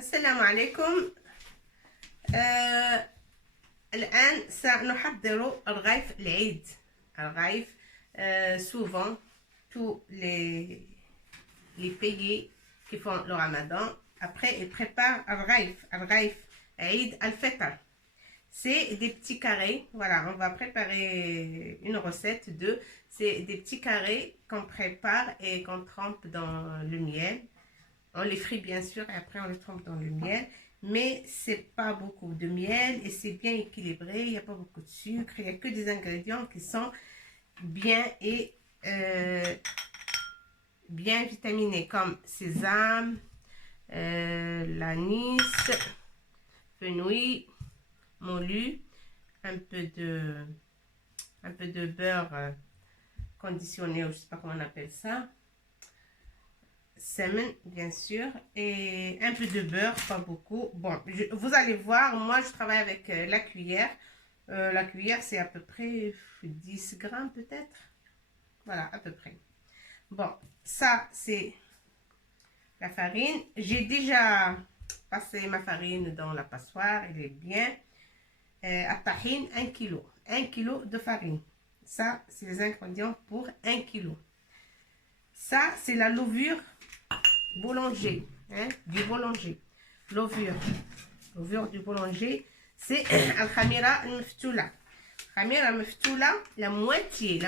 السلام عليكم. الآن سنحضر رغيف العيد. رغيف souvent tous les pays qui font le ramadan, après ils préparent رغيف عيد الفطر. C'est des petits carrés. Voilà, on va préparer une recette de... C'est des petits carrés qu'on prépare et qu'on trempe dans le miel. On les frit bien sûr et après on les trempe dans le miel. Mais c'est pas beaucoup de miel et c'est bien équilibré. Il n'y a pas beaucoup de sucre. Il n'y a que des ingrédients qui sont bien et bien vitaminés comme sésame, l'anis, fenouil, moulu, un peu de beurre conditionné, ou je sais pas comment on appelle ça, semen bien sûr, et un peu de beurre, pas beaucoup. Bon, vous allez voir, moi je travaille avec la cuillère. La cuillère c'est à peu près 10 grammes peut-être, voilà, à peu près. Bon, ça c'est la farine. J'ai déjà passé ma farine dans la passoire, elle est bien. À tahine, 1 kg. 1 kg de farine. Ça, c'est les ingrédients pour 1 kg. Ça, c'est la levure boulanger. Hein, du boulanger. Levure du boulanger. C'est al-khamira al-meftoula. Khamira al-meftoula, la moitié,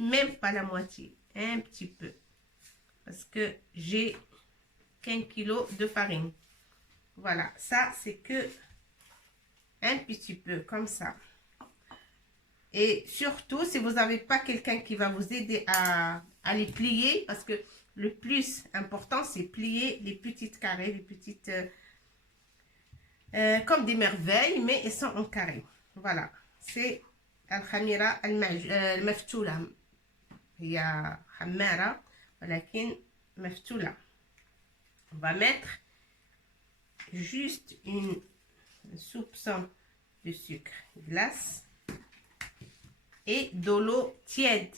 même pas la moitié. Un petit peu. Parce que j'ai qu'1 kg de farine. Voilà, ça, c'est que un petit peu comme ça. Et surtout si vous n'avez pas quelqu'un qui va vous aider à les plier, parce que le plus important c'est plier les petites carrés, les petites comme des merveilles, mais elles sont en carré. Voilà, c'est al-khamira al-maftoula. Il y a khamara ولكن maftoula. On va mettre juste une soupçon de sucre glace et de l'eau tiède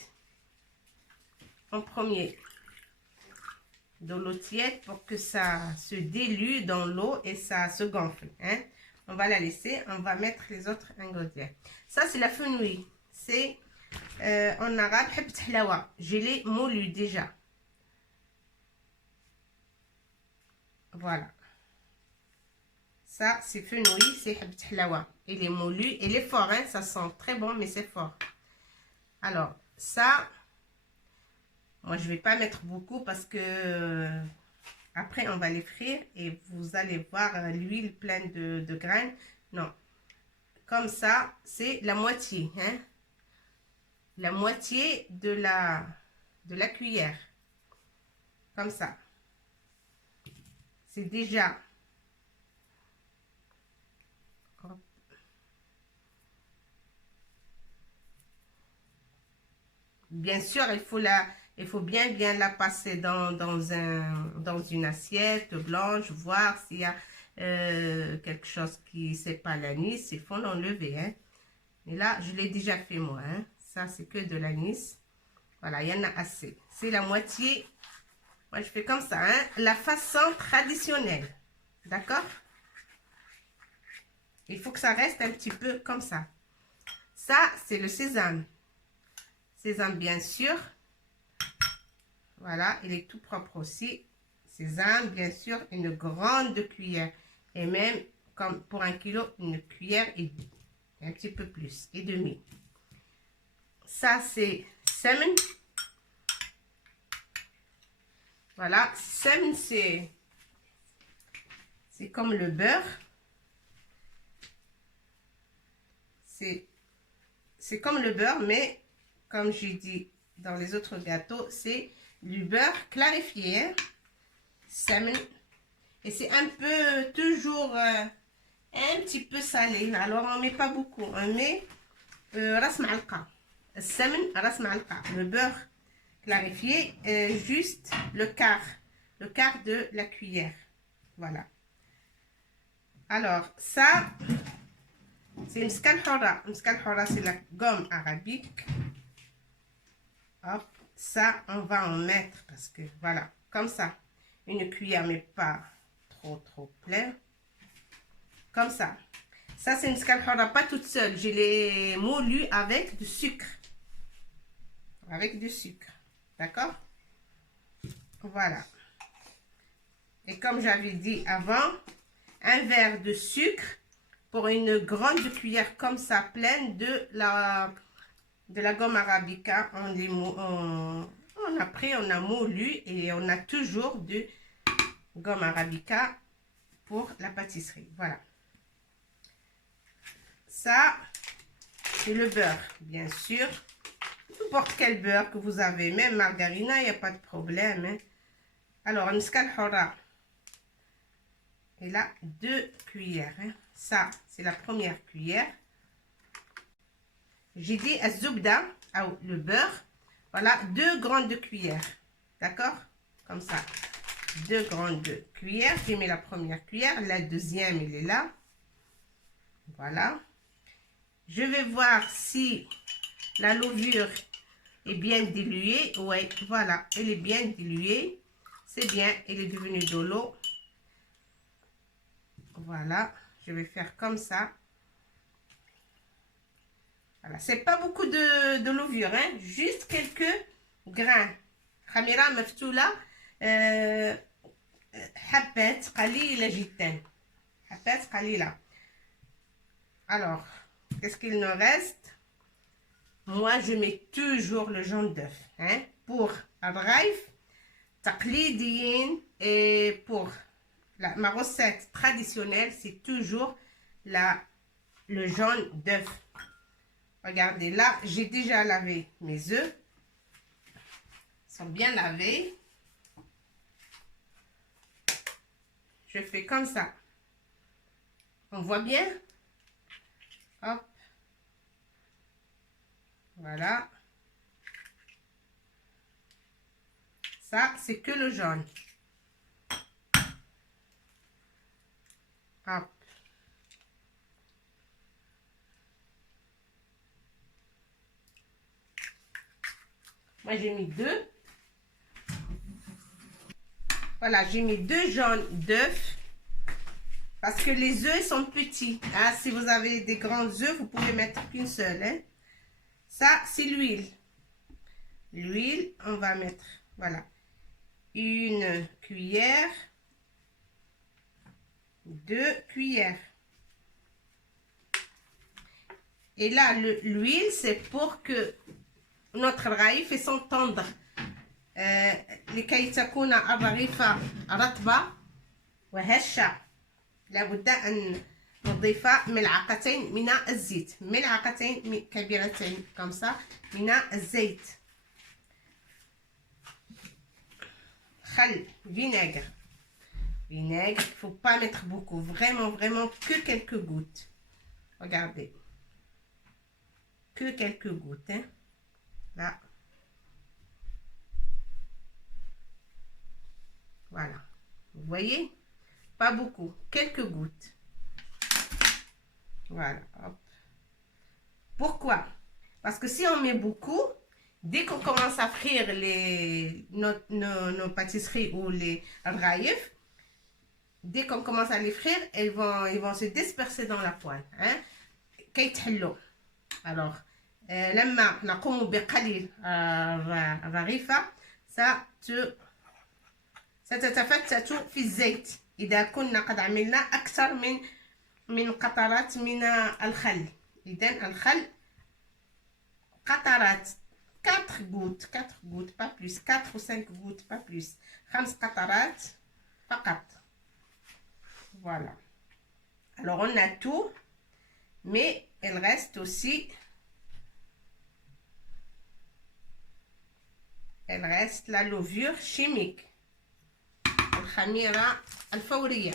en premier. De l'eau tiède pour que ça se dilue dans l'eau et ça se gonfle. Hein? On va la laisser, on va mettre les autres ingrédients. Ça c'est la fenouil. C'est en arabe habt halawa. Je l'ai moulu déjà. Voilà. Ça, c'est fenouil, c'est habt halawa. Il est moulu, il est fort, hein? Ça sent très bon, mais c'est fort. Alors, ça, moi, je ne vais pas mettre beaucoup parce que après, on va les frire et vous allez voir l'huile pleine de graines. Non, comme ça, c'est la moitié, hein? La moitié de la cuillère. Comme ça. C'est déjà... Bien sûr, il faut bien la passer dans une assiette blanche, voir s'il y a quelque chose qui c'est pas l'anis, il faut l'enlever. Hein. Et là, je l'ai déjà fait moi. Hein. Ça, c'est que de l'anis. Voilà, il y en a assez. C'est la moitié. Moi, je fais comme ça. Hein. La façon traditionnelle. D'accord? Il faut que ça reste un petit peu comme ça. Ça, c'est le sésame. Sésame bien sûr, voilà, il est tout propre aussi. Sésame bien sûr, une grande cuillère et même comme pour 1 kg, une cuillère et un petit peu plus et demi. Ça c'est semen. Voilà, semen c'est comme le beurre. C'est comme le beurre, mais comme j'ai dit dans les autres gâteaux, c'est du beurre clarifié. Hein? Semen. Et c'est un peu toujours un petit peu salé. Alors on ne met pas beaucoup. On met ras malqa. Semen, ras malqa. Le beurre clarifié, juste le quart de la cuillère. Voilà. Alors ça, c'est une mskalhora. Mskalhora, c'est la gomme arabique. Hop, ça, on va en mettre parce que voilà, comme ça, une cuillère, mais pas trop plein. Comme ça. Ça, c'est une scalhora pas toute seule. Je l'ai moulu avec du sucre. Avec du sucre. D'accord? Voilà. Et comme j'avais dit avant, un verre de sucre pour une grande cuillère comme ça, pleine de la gomme arabica. On a pris, on a moulu et on a toujours de gomme arabica pour la pâtisserie. Voilà. Ça, c'est le beurre, bien sûr. N'importe quel beurre que vous avez, même margarina, il n'y a pas de problème. Hein. Alors, une scalhora. Et là, 2 cuillères. Hein. Ça, c'est la première cuillère. J'ai dit azubda, le beurre. Voilà, 2 grandes cuillères. D'accord? Comme ça. 2 grandes cuillères. J'ai mis la première cuillère. La deuxième, elle est là. Voilà. Je vais voir si la levure est bien diluée. Oui, voilà, elle est bien diluée. C'est bien, elle est devenue de l'eau. Voilà, je vais faire comme ça. Voilà, c'est pas beaucoup de levure, hein, juste quelques grains. Khamira maftoula, حبات قليلة جدا. حبات قليلة. Alors, qu'est-ce qu'il nous reste? Moi, je mets toujours le jaune d'œuf. Hein? Pour الرغيف تقليديين et pour ma recette traditionnelle, c'est toujours le jaune d'œuf. Regardez, là, j'ai déjà lavé mes œufs. Ils sont bien lavés. Je fais comme ça. On voit bien? Hop. Voilà. Ça, c'est que le jaune. Hop. Moi, j'ai mis 2. Voilà, j'ai mis 2 jaunes d'œufs. Parce que les œufs sont petits. Hein? Si vous avez des grands œufs, vous pouvez mettre qu'une seule. Hein? Ça, c'est l'huile. L'huile, on va mettre, voilà, 1 cuillère, 2 cuillères. Et là, l'huile, c'est pour que notre raïf s'entende. لكي تكون الرغيفة رطبة وهشة لابد أن نضيف ملعقتين من الزيت، ملعقتين كبيرتين كمسة من الزيت. خل vinaigre. Vinaigre, il ne faut pas mettre beaucoup, vraiment que quelques gouttes. Regardez, que quelques gouttes. Hein? Là. Voilà. Vous voyez? Pas beaucoup. Quelques gouttes. Voilà. Hop. Pourquoi? Parce que si on met beaucoup, dès qu'on commence à frire nos pâtisseries ou les raïfs, dès qu'on commence à les frire, ils vont se disperser dans la poêle. Hein? Alors, لما نقوم بقلي الرغيفة ستتفتت في الزيت إذا كنا قد عملنا أكثر من قطرات من الخل. إذن الخل قطرات 4 gouttes pas plus, 4 ou 5 gouttes pas plus, 5 قطرات فقط. Voilà. Alors on a tout, mais il reste aussi la levure chimique. الخميرة الفورية.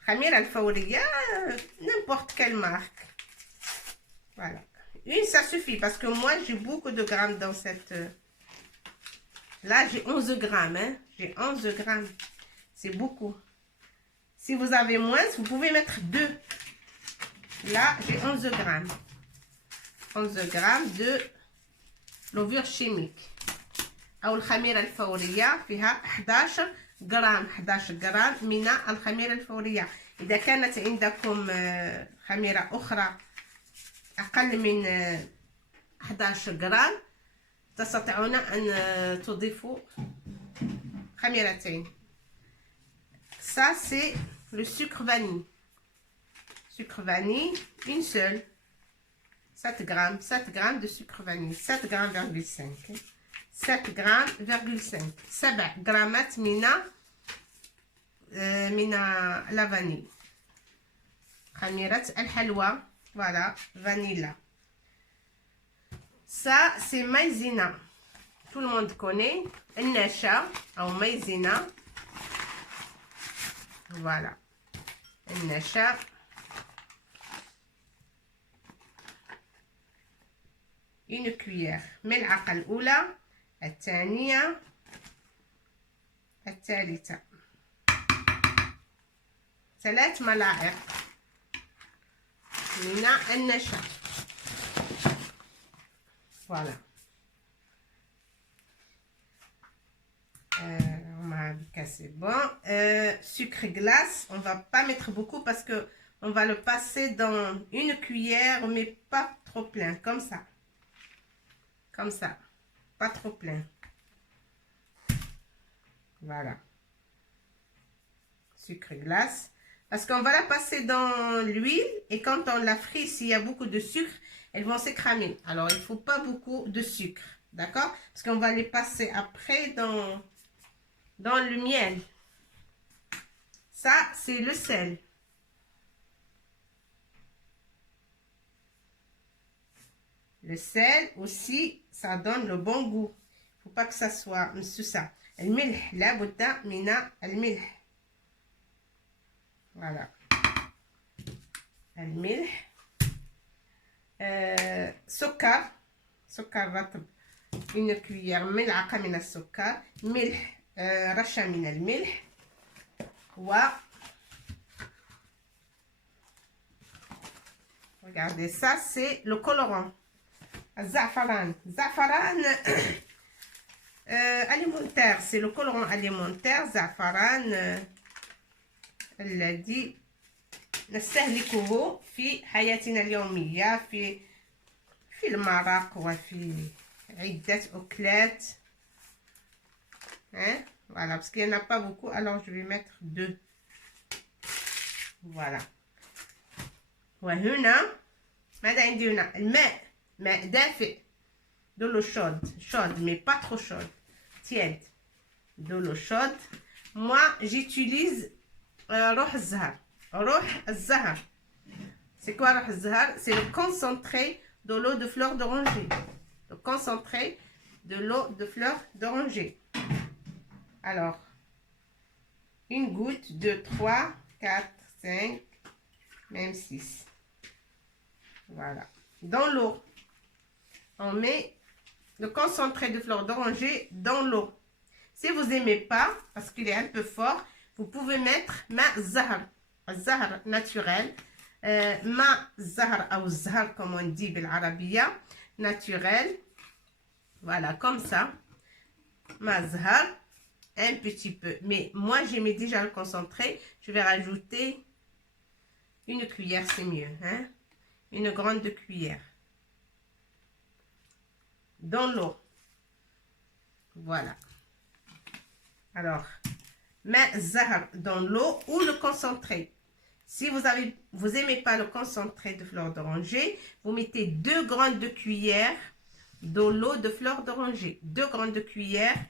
الخميرة الفورية n'importe quelle marque. Voilà. Une, ça suffit parce que moi, j'ai beaucoup de grammes dans cette... Là, j'ai 11 grammes. Hein? J'ai 11 grammes. C'est beaucoup. Si vous avez moins, vous pouvez mettre 2. Là, j'ai 11 grammes. 11 grammes de levure chimique. أو الخميرة الفورية فيها 11 جرام 11 جرام من الخميرة الفورية. إذا كانت عندكم خميرة أخرى أقل من 11 جرام تستطيعون أن تضيفوا خميرتين. Ça c'est le sucre vanille. Sucre vanille, une seule. 7 grammes de sucre vanille. 7 grammes, 5. 7 grammes, 5. 7 غرامات من la vanille. خميرة الحلوى. Voilà, vanilla. Ça, c'est maïzena. Tout le monde connaît. النشا أو maïzena. Voilà. النشا. Une cuillère. ملعقة الأولى، الثانية، الثالثة. 3 ملاعق من النشا. Voilà. C'est bon. Sucre glace, on va pas mettre beaucoup parce que on va le passer dans une cuillère, mais pas trop plein, comme ça. Comme ça, pas trop plein. Voilà. Sucre glace. Parce qu'on va la passer dans l'huile et quand on la frit, s'il y a beaucoup de sucre, elles vont s'écramer. Alors, il ne faut pas beaucoup de sucre. D'accord? Parce qu'on va les passer après dans le miel. Ça, c'est le sel. Le sel aussi, ça donne le bon goût. Il ne faut pas que ça soit ça. الملح لابد من الملح. Voilà. الملح. سكر رطب. Une cuillère ملعقة من السكر. ملح. رشة من الملح. Regardez, ça c'est le colorant. الزعفران. alimentaire, c'est le colorant alimentaire. زعفران الذي نستهلكه في حياتنا اليومية في المرق وفي عدة أكلات. Hein? Voilà, parce qu'il n'y en a pas beaucoup, alors je vais mettre 2. Voilà. وهنا ماذا عندي هنا؟ ماء دافئ. De l'eau chaude, mais pas trop chaude, tiède. De l'eau chaude. Moi, j'utilise روح الزهر. C'est quoi روح الزهر? C'est le concentré de l'eau de fleur d'oranger. Le concentré de l'eau de fleur d'oranger. Alors, une goutte, 2, 3, 4, 5, même 6. Voilà. Dans l'eau, on met le concentré de fleur d'oranger dans l'eau. Si vous n'aimez pas, parce qu'il est un peu fort, vous pouvez mettre ماء الزهر naturel. ماء الزهر أو الزهر comme on dit بالعربية naturel. Voilà, comme ça. ماء الزهر. Un petit peu. Mais moi, j'ai mis déjà le concentré. Je vais rajouter une cuillère, c'est mieux. Hein? Une grande cuillère. Dans l'eau. Voilà. Alors, mais zahar dans l'eau ou le concentré. Si vous aimez pas le concentré de fleur d'oranger, vous mettez 2 grandes cuillères de l'eau de fleur d'oranger. 2 grandes cuillères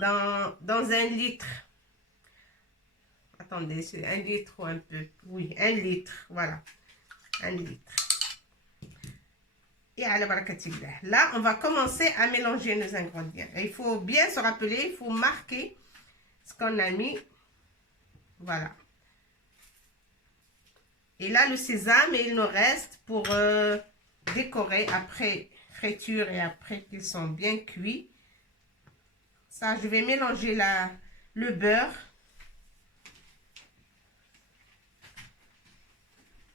dans 1 litre. Attendez, c'est 1 litre ou un peu. Oui, 1 litre. Voilà. 1 litre. Et à la barakatillah. Là, on va commencer à mélanger nos ingrédients. Et il faut bien se rappeler, il faut marquer ce qu'on a mis. Voilà. Et là, le sésame, il nous reste pour décorer après friture et après qu'ils sont bien cuits. Ça, je vais mélanger le beurre.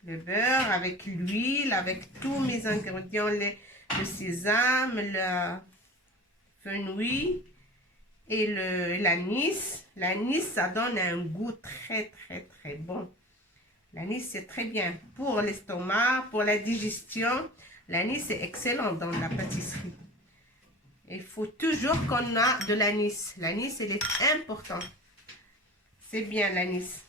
Le beurre avec l'huile, avec tous mes ingrédients, le sésame, le fenouil et l'anis. L'anis, ça donne un goût très bon. L'anis, c'est très bien pour l'estomac, pour la digestion. L'anis est excellent dans la pâtisserie. Il faut toujours qu'on a de l'anis. L'anis, il est important. C'est bien l'anis.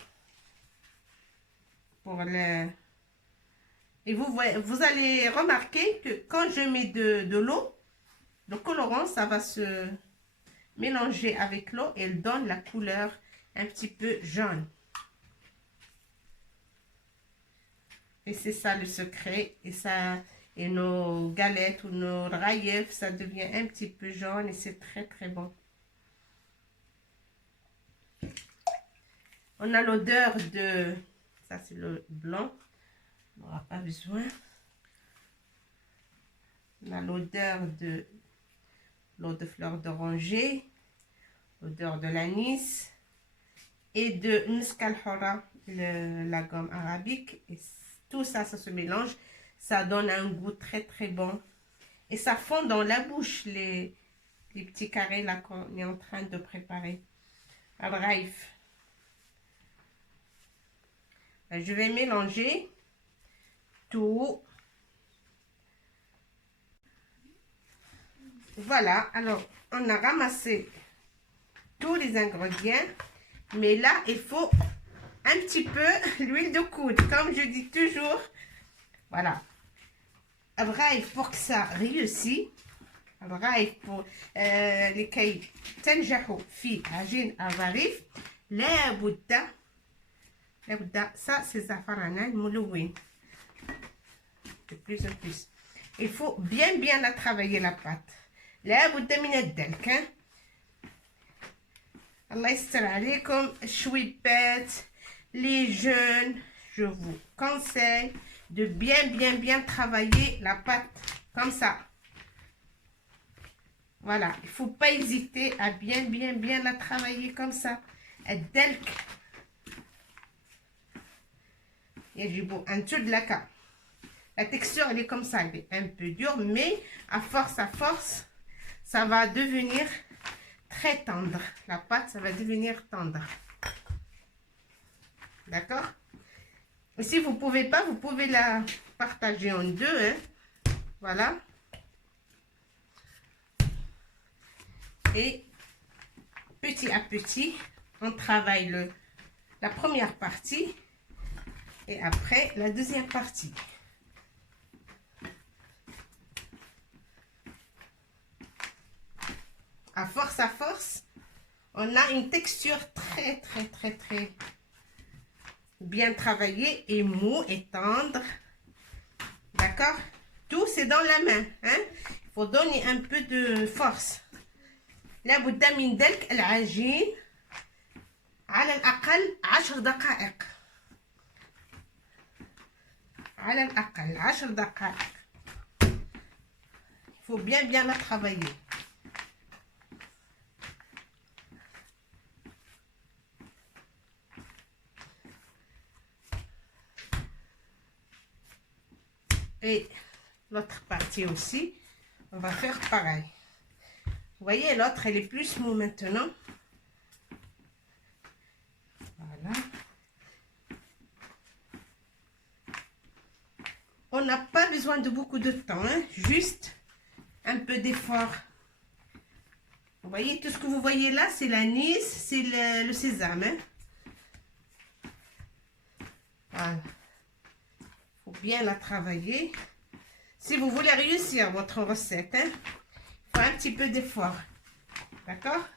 Et vous allez remarquer que quand je mets de l'eau, le colorant, ça va se mélanger avec l'eau et il donne la couleur un petit peu jaune. Et c'est ça le secret. Et nos galettes ou nos raïefs, ça devient un petit peu jaune et c'est très bon. On a l'odeur de... Ça, c'est le blanc. On n'aura pas besoin. On a l'odeur de l'eau de fleur d'oranger, l'odeur de l'anis et de Nuska Hora, la gomme arabique. Et tout ça, ça se mélange. Ça donne un goût très bon. Et ça fond dans la bouche, les petits carrés là qu'on est en train de préparer. Al-Raif. Je vais mélanger tout. Voilà, alors on a ramassé tous les ingrédients. Mais là, il faut un petit peu l'huile de coude, comme je dis toujours. Voilà. الرغايف pour que ça réussit. الرغايف pour لكي تنجحوا في عجين الرغيف لابد ça c'est زعفران ملون de plus en plus. Il faut bien la travailler la pâte. لابد من الدلك. الله يستر عليكم الشويبات. Les jeunes, je vous conseille de bien travailler la pâte comme ça. Voilà, il faut pas hésiter à bien la travailler comme ça. الدلك يجب أن تدلك. La texture elle est comme ça, elle est un peu dure, mais à force ça va devenir très tendre. La pâte, ça va devenir tendre. D'accord? Et si vous pouvez pas, vous pouvez la partager en deux. Hein? Voilà. Et petit à petit, on travaille la première partie et après la deuxième partie. À force, on a une texture très bien travaillée et mou et tendre. D'accord? Tout c'est dans la main. Hein? Il faut donner un peu de force. لابد من دلك العجين على الأقل 10 دقائق. على الأقل 10 دقائق. Il faut bien la travailler. Et l'autre partie aussi, on va faire pareil. Vous voyez, l'autre, elle est plus mou maintenant. Voilà. On n'a pas besoin de beaucoup de temps, hein? Juste un peu d'effort. Vous voyez, tout ce que vous voyez là, c'est l'anis, c'est le sésame. Hein? Voilà. Il faut bien la travailler. Si vous voulez réussir votre recette, hein, il faut un petit peu d'effort. D'accord?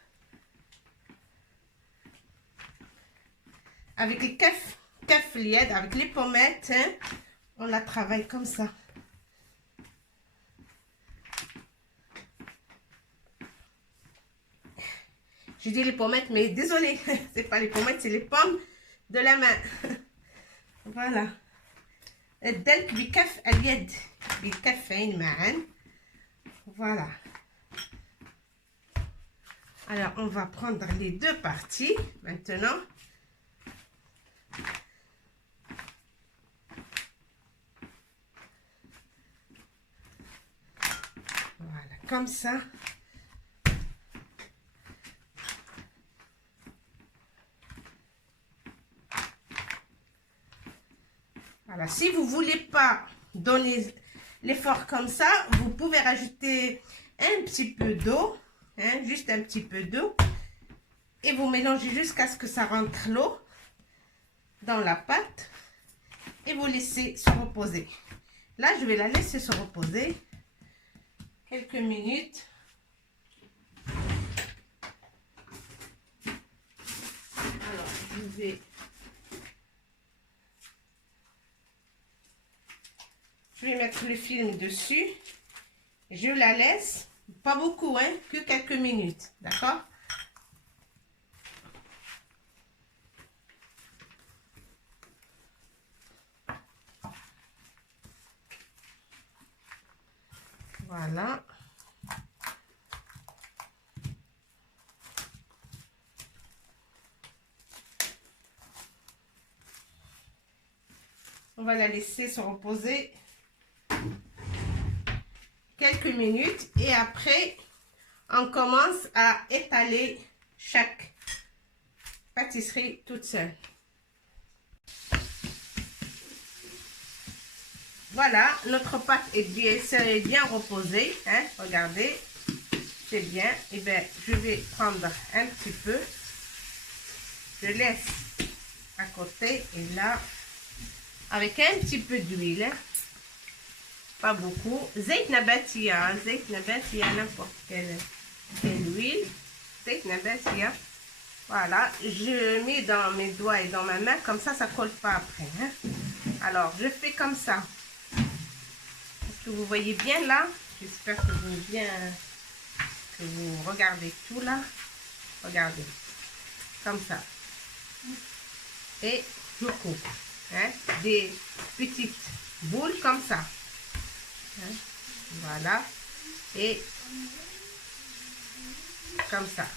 Avec les kef liède, avec les pommettes, hein, on la travaille comme ça. Je dis les pommettes, mais désolé, c'est pas les pommettes, c'est les pommes de la main. Voilà. الدلك بكف اليد بالكفين معا. Voilà. Alors, on va prendre les deux parties maintenant. Voilà, comme ça. Voilà, si vous ne voulez pas donner l'effort comme ça, vous pouvez rajouter un petit peu d'eau, hein, juste un petit peu d'eau. Et vous mélangez jusqu'à ce que ça rentre l'eau dans la pâte. Et vous laissez se reposer. Là, je vais la laisser se reposer quelques minutes. Alors, je vais mettre le film dessus. Je la laisse, pas beaucoup, hein, que quelques minutes, d'accord? Voilà. On va la laisser se reposer quelques minutes et après, on commence à étaler chaque pâtisserie toute seule. Voilà, notre pâte est bien reposée, hein, regardez, c'est bien. Et bien, je vais prendre un petit peu, je laisse à côté et là, avec un petit peu d'huile, hein, pas beaucoup. Zeyt nabatia, n'importe quelle huile, zeyt nabatia. Voilà, je mets dans mes doigts et dans ma main, comme ça colle pas après. Hein. Alors, je fais comme ça. Est-ce que vous voyez bien là? J'espère que vous regardez tout là. Regardez, comme ça. Et je coupe. Hein, des petites boules comme ça. Hein, voilà. Et comme ça.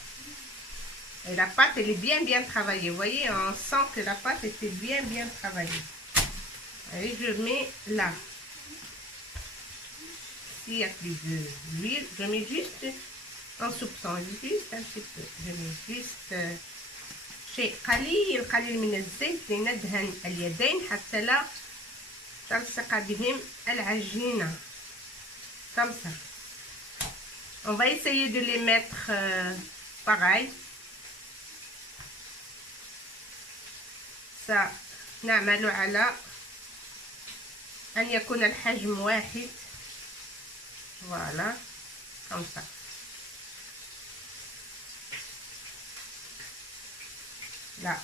Et la pâte, elle est bien travaillée. Vous voyez, on sent que la pâte était bien travaillée. Et je mets là. S'il n'y a plus d'huile, je mets juste un soupçon, juste un petit peu. Je mets juste شيء قليل من الزيت لندهن اليدين حتى لا تلصق بهم العجينة. Comme ça. On va essayer de les mettre pareil. نعمل على أن يكون الحجم واحد. Voilà, comme ça. Là.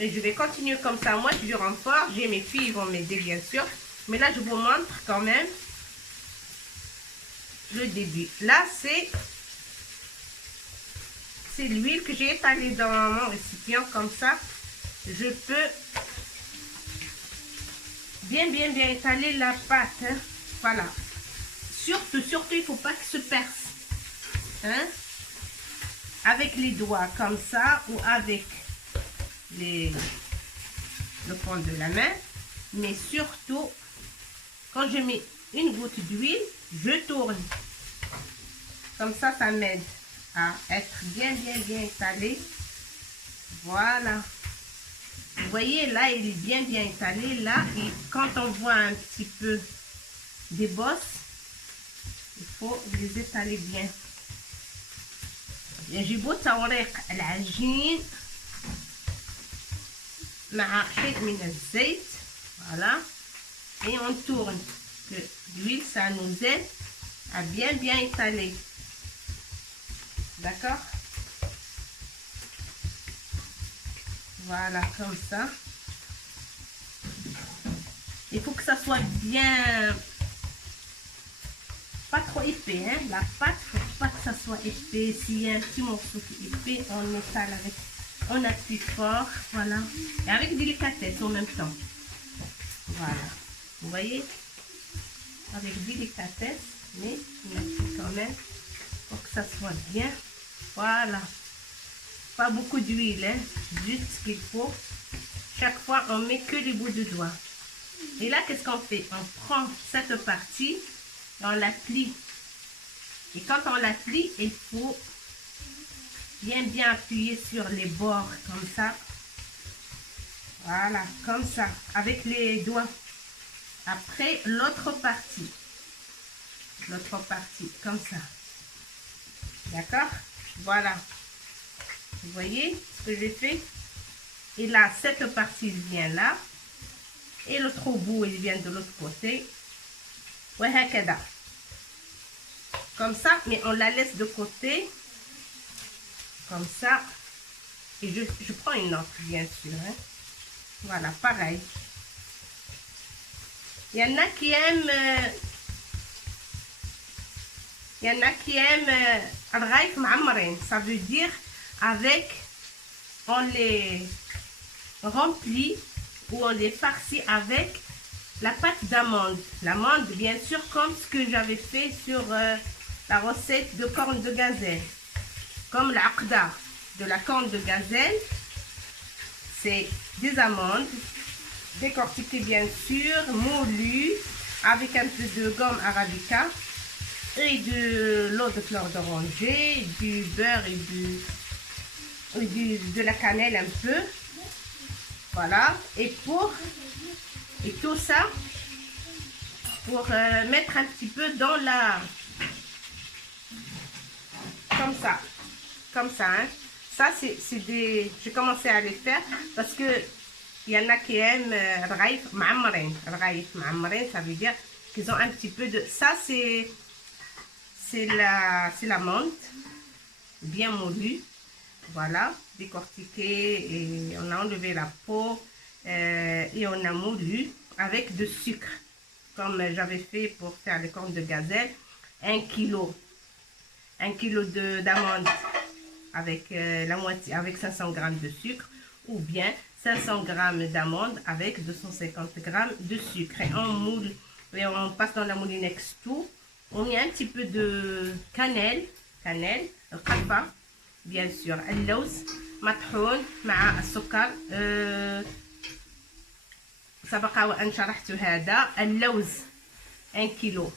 Et je vais continuer comme ça. Moi, je renfort. J'ai mes filles, ils vont m'aider, bien sûr. Mais là, je vous montre quand même le début. Là, c'est l'huile que j'ai étalée dans mon récipient. Comme ça, je peux bien étaler la pâte. Hein. Voilà. Surtout, il ne faut pas que se perce. Hein? Avec les doigts comme ça ou avec le fond de la main. Mais surtout, quand je mets une goutte d'huile, je tourne. Comme ça, ça m'aide à être bien étalé. Voilà. Vous voyez, là, il est bien étalé. Là, et quand on voit un petit peu des bosses, il faut les étaler bien. يجب توريق العجين مع شيء من الزيت. Voilà. Et on tourne. L'huile, ça nous aide à bien étaler. D'accord? Voilà, comme ça. Il faut que ça soit bien... Pas trop épais, hein? La pâte, il ne faut pas que ça soit épais. S'il y a un petit morceau qui est épais, on étale avec... On appuie fort, voilà. Et avec délicatesse en même temps. Voilà. Vous voyez? Avec délicatesse, mais on appuie quand même pour que ça soit bien. Voilà. Pas beaucoup d'huile, hein? Juste ce qu'il faut. Chaque fois, on met que les bouts de doigts. Et là, qu'est-ce qu'on fait? On prend cette partie, on la plie. Et quand on la plie, il faut bien appuyer sur les bords, comme ça. Voilà, comme ça, avec les doigts. Après, l'autre partie, comme ça. D'accord? Voilà. Vous voyez ce que j'ai fait? Et là, cette partie, il vient là. Et l'autre bout, il vient de l'autre côté. وهكذا. Comme ça, mais on la laisse de côté. Comme ça. Et je prends une autre, bien sûr. Hein. Voilà, pareil. Il y en a qui aiment... il y en a qui aiment الرغايف معمرين. Ça veut dire avec... On les remplit ou on les farcit avec la pâte d'amande. L'amande, bien sûr, comme ce que j'avais fait sur la recette de corne de gazelle. Comme l'aqda de la corne de gazelle, c'est des amandes décortiquées, bien sûr, moulues, avec un peu de gomme arabica et de l'eau de fleur d'oranger, du beurre et de la cannelle un peu. Voilà. Et tout ça pour mettre un petit peu dans la... Comme ça, hein. Ça, c'est des... J'ai commencé à les faire parce que il y en a qui aiment الرغايف معمرين. الرغايف معمرين, ça veut dire qu'ils ont un petit peu de... Ça, c'est l'amande bien moulue. Voilà, décortiquée et on a enlevé la peau et on a moulu avec de sucre. Comme j'avais fait pour faire les cornes de gazelle, 1 kilo d'amandes avec la moitié, avec 500 g de sucre, ou bien 500 g d'amandes avec 250 g de sucre. Et on moule, et on passe dans la moulinex tout. On met un petit peu de cannelle, القرفة bien sûr, اللوز مطحون مع السكر. سبق وأن شرحت هذا. اللوز 1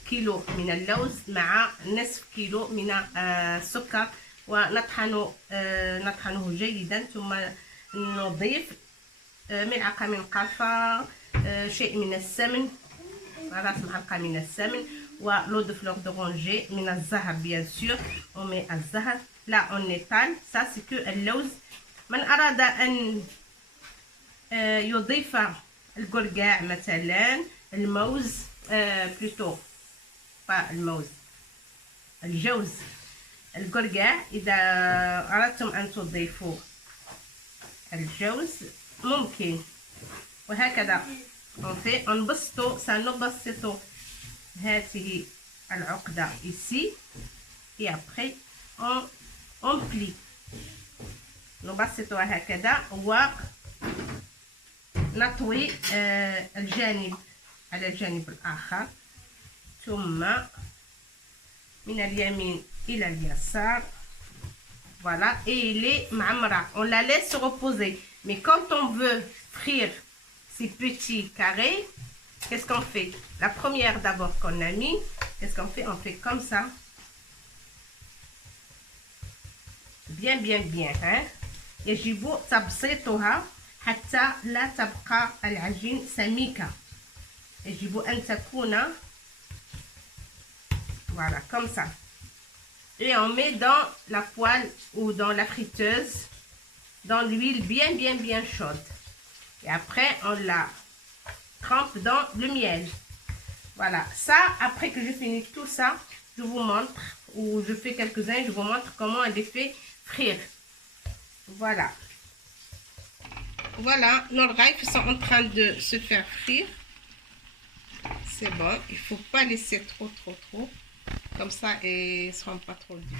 كيلو من اللوز مع نصف كيلو من السكر، ونطحنه جيدا، ثم نضيف ملعقة من قرفة، شيء من السمن، راس معلقة من السمن، ولو دو فلور دورانجي من الزهر bien sûr. On met الزهر. Là on étale. Ça c'est que اللوز. من أراد أن يضيف القرقاع مثلا، الموز، بلوتو با الموز، الجوز، القرقاع. إذا أردتم أن تضيفوا الجوز ممكن. وهكذا نبسطو، سنبسط هذه العقدة ici et après on plie. نبسطها هكذا ونطوي الجانب على الجانب الآخر، ثم من اليمين إلى اليسار. Voilà, et il est معمرة. On la laisse reposer. Mais quand on veut frire ces petits carrés, qu'est-ce qu'on fait? La première d'abord qu'on a mis, qu'est-ce qu'on fait? On fait comme ça. Bien, hein? يجب تبسيطها حتى لا تبقى العجين سميكة. يجب أن تكون voilà, comme ça. Et on met dans la poêle ou dans la friteuse, dans l'huile bien chaude. Et après, on la trempe dans le miel. Voilà, ça, après que je finis tout ça, je vous montre, ou je fais quelques-uns, je vous montre comment on les fait frire. Voilà. Voilà, nos rails sont en train de se faire frire. C'est bon, il ne faut pas laisser trop. Comme ça, ils ne seront pas trop durs.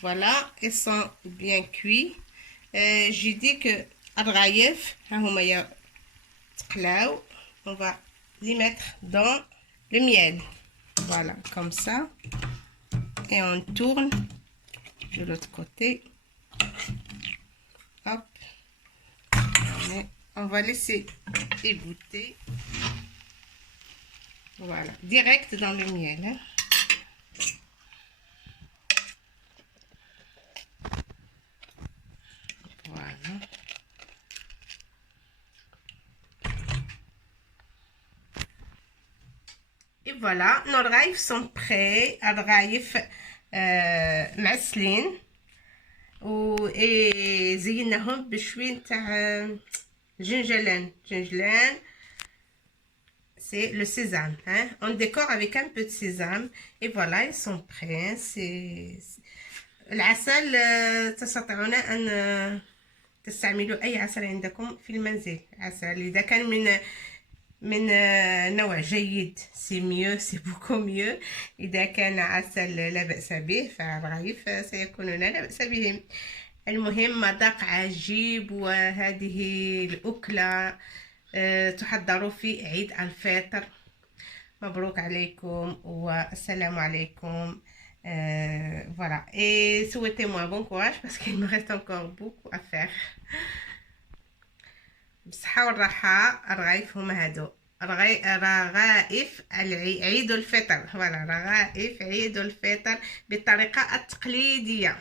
Voilà, ils sont bien cuits. J'ai dit que on va les mettre dans le miel. Voilà, comme ça. Et on tourne de l'autre côté. Hop. On va laisser égoutter. Voilà, direct dans le miel. Hein. Voilà. فوالا نو رغايف سون بري. الرغايف معسلين و زيناهم بشوي نتاع جنجلان. C'est le sésame, hein? On décore avec un peu de sésame et voilà, ils sont prêts. العسل تستطيعون أن تستعملوا أي عسل عندكم في المنزل. عسل إذا كان من نوع جيد سي ميو، سي بوكو ميو. إذا كان عسل لا بأس به فالرغيف سيكونون لا بأس بهم. المهم مذاق عجيب، وهذه الأكلة تحضر في عيد الفطر. مبروك عليكم والسلام عليكم. Voilà, et souhaitez-moi bon courage parce qu'il me reste encore beaucoup à faire. بالصحة والراحة. الرغايف هما هادو رغائف عيد الفطر. فوالا رغائف عيد الفطر بالطريقة التقليدية.